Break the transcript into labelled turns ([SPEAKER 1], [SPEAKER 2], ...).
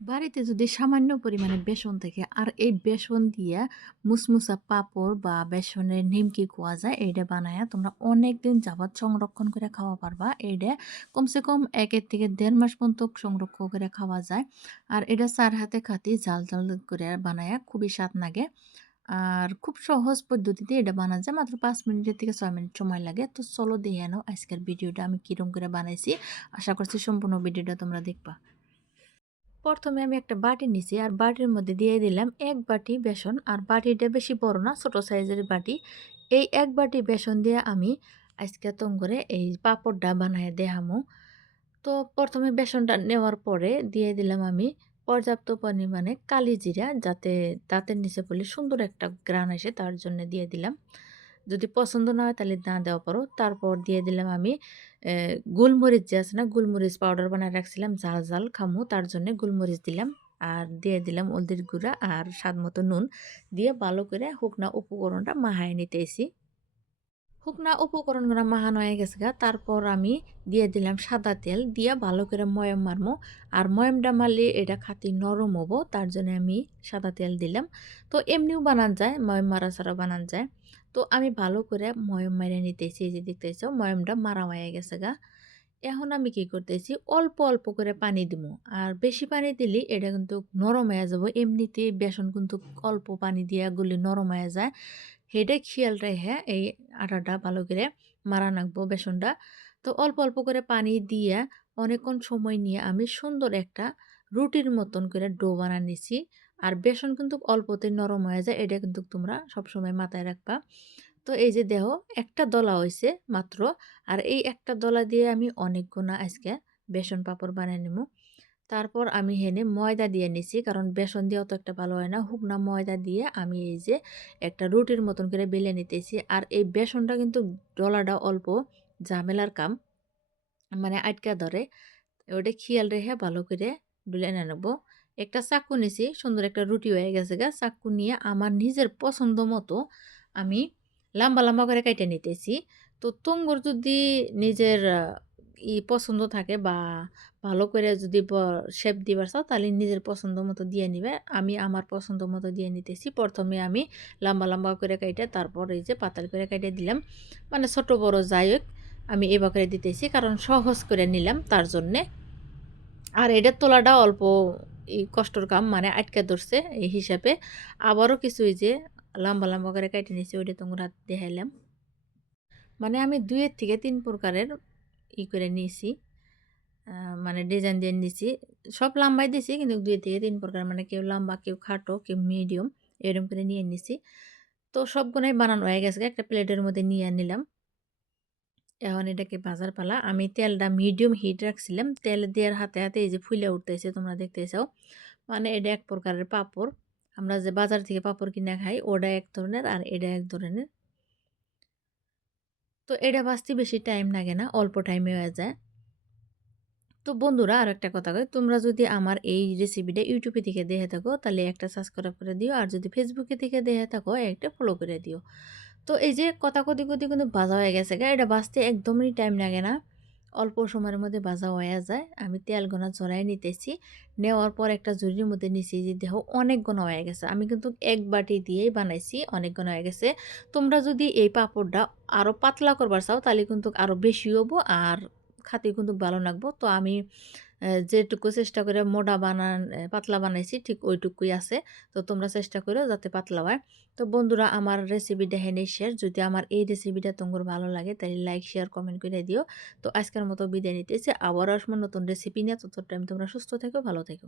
[SPEAKER 1] বাড়িতে যদি সামান্য পরিমাণে বেসন থাকে, আর এই বেসন দিয়ে মুসমুসা পাপড় বা বেসনের নিমকি খোয়া যায় এইটা বানায়া তোমরা অনেক দিন যাবৎ সংরক্ষণ করে খাওয়া পারবা। এইটা কমসে কম একের থেকে দেড় মাস পর্যন্ত সংরক্ষণ করে খাওয়া যায়। আর এটা চার হাতে খাতি জাল জাল করে বানায়া খুবই স্বাদ লাগে। আর খুব সহজ পদ্ধতিতে এটা বানা যায়, মাত্র পাঁচ মিনিটের থেকে ছয় মিনিট সময় লাগে। তো চলো দেখে নাও আজকের ভিডিওটা আমি কীরকম করে বানাইছি। আশা করছি সম্পূর্ণ ভিডিওটা তোমরা দেখবা। প্রথমে আমি একটা বাটি নিছি, আর বাটির মধ্যে দিয়ে দিলাম এক বাটি বেসন, আর বাটিটা বেশি বড় না, ছোট সাইজের বাটি। এই এক বাটি বেসন দিয়ে আমি আজকে করে এই পাঁপড়টা বানায় দেখামো। তো প্রথমে বেসনটা নেওয়ার পরে দিয়ে দিলাম আমি পর্যাপ্ত পরিমাণে কালি জিরা, যাতে দাঁতের নিচে পড়লে সুন্দর একটা গ্রান আসে, তার জন্য দিয়ে দিলাম। যদি পছন্দ না হয় তাহলে না দেওয়া পারো। তারপর দিয়ে দিলাম আমি গোলমরিচ যে আছে না, গোলমরিচ পাউডার বানায় রাখছিলাম, ঝাল ঝাল খামু, তার জন্য গোলমরিচ দিলাম। আর দিয়ে দিলাম হলদির গুঁড়া আর স্বাদ মতো নুন। দিয়ে ভালো করে শুকনা উপকরণটা মাহায় নিতেছি। শুকনা উপকরণগুলো মাহানো হয়ে গেছে গা। তারপর আমি দিয়ে দিলাম সাদা তেল। দিয়ে ভালো করে ময়ম মারমো। আর ময়মটা মারলে এটা খাতি নরম হব, তার জন্য আমি সাদা তেল দিলাম। তো এমনিও বানান যায়, ময়ম মারা ছাড়া বানান যায়। তো আমি ভালো করে ময়ম মারে নিতেছি যে দেখতেছ, ময়মটা মারা হয়ে গেছে গা। এখন আমি কি করতেছি, অল্প অল্প করে পানি দিব আর বেশি পানি দিলে এটা কিন্তু নরম হয়ে যাব। এমনিতে বেসন কিন্তু অল্প পানি দিয়ে গুলি নরম হয়ে যায়। সেটা খেয়াল রেখে এই আটাটা ভালো করে মারা নাকবো বেসনটা। তো অল্প অল্প করে পানি দিয়ে অনেকক্ষণ সময় নিয়ে আমি সুন্দর একটা রুটির মতন করে ডো বানা নিছি। আর বেসন কিন্তু অল্পতে নরম হয়ে যায়, এটা কিন্তু তোমরা সবসময় মাথায় রাখবা। তো এই যে দেহ একটা দলা হয়েছে মাত্র। আর এই একটা দলা দিয়ে আমি অনেক গুণা আজকে বেসন পাপড় বানিয়ে নেব তারপর আমি হেনে ময়দা দিয়ে নিছি। কারণ বেসন দিয়ে অত একটা ভালো হয় না। হুকনা ময়দা দিয়ে আমি এই যে একটা রুটির মতন করে বেলে নিতেছি। আর এই বেসনটা কিন্তু ডলাটা অল্প, ঝামেলার কাম মানে আটকা ধরে। ওটা খেয়াল রেখে ভালো করে বেলে নেব। একটা চাকু নিছি, সুন্দর একটা রুটি হয়ে গেছে গা। চাকু নিয়ে আমার নিজের পছন্দ মতো আমি লম্বা লম্বা করে কেটে নিতেছি। তো তুঙ্গুর যদি নিজের ই পছন্দ থাকে বা ভালো করে যদি শেপ দিবার চাও, তাহলে নিজের পছন্দ মতো দিয়ে নিবে। আমি আমার পছন্দ মতো দিয়ে নিতেছি। প্রথমে আমি লম্বা লম্বা করে কেটে তারপর এই যে পাতাল করে কেটে দিলাম। মানে ছোট, বড় যাই হোক, আমি এবার করে দিতেছি কারণ সহজ করে নিলাম তার জন্যে। আর এটার তোলাটা অল্প কষ্টর কাম মানে আটকে ধরছে এই হিসাবে। আবারও কিছু যে লম্বা লম্বা করে কেটে নিয়েছি, ওইটা তোমরা দেখাইলাম। মানে আমি দুইয়ের থেকে তিন প্রকারের ই করে নিয়েছি মানে ডিজাইন দিয়ে নিয়েছি সব লম্বাই দিয়েছি কিন্তু দুই থেকে তিন প্রকার মানে কেউ লম্বা, কেউ খাটো, কেউ মিডিয়াম এরকম করে নিয়ে নিয়েছি তো সবগুলোই বানানো হয়ে গেছে, একটা প্লেটের মধ্যে নিয়ে নিলাম। এখন এটাকে বাজার পালা। আমি তেলটা মিডিয়াম হিট রাখছিলাম। তেল দেওয়ার হাতে হাতে এই যে ফুলে উঠতেছে, তোমরা দেখতে চাও। মানে এটা এক প্রকারের পাপড়। আমরা যে বাজার থেকে পাপড় কিনে খাই, ওটা এক ধরনের আর এটা এক ধরনের তো এটা বাঁচতে বেশি টাইম লাগে না, অল্প টাইমে হয়ে যায়। তো বন্ধুরা আর একটা কথা কই তোমরা যদি আমার এই রেসিপিটা ইউটিউবে থেকে দেখে থাকো, তাহলে একটা সাবস্ক্রাইব করে দিও, আর যদি ফেসবুকে থেকে দেখে থাকো, একটা ফলো করে দিও। তো এই যে কথা কদি কদি কিন্তু বাজা হয়ে গেছে গা, এটা বাঁচতে একদমই টাইম লাগে না। অল্প সময়ের মধ্যে ভাজা হয়ে যায়। আমি তেল গোনা জড়াই নিতেছি। নেওয়ার পর একটা জুড়ির মধ্যে নিচে যে দেহ অনেক গোনা হয়ে গেছে। আমি কিন্তু এক বাটি দিয়েই বানাইছি, অনেক গোনা হয়ে গেছে। তোমরা যদি এই পাপড়টা আরও পাতলা করবার চাও, তাহলে কিন্তু আরও বেশি হব আর খাতে কিন্তু ভালো লাগবো। তো আমি যেটুকু চেষ্টা করে মোটা বানান পাতলা বানাইছি, ঠিক ওইটুকুই আছে। তো তোমরা চেষ্টা করো যাতে পাতলা হয়। তো বন্ধুরা, আমার রেসিপি দেখে নেই শেয়ার যদি আমার এই রেসিপিটা তোমার ভালো লাগে, তাহলে লাইক শেয়ার কমেন্ট করে দিও। তো আজকের মতো বিদায় নিতেছি। আবার আসব নতুন রেসিপি নিয়ে। তত টাইম তোমরা সুস্থ থেকো, ভালো থেকো।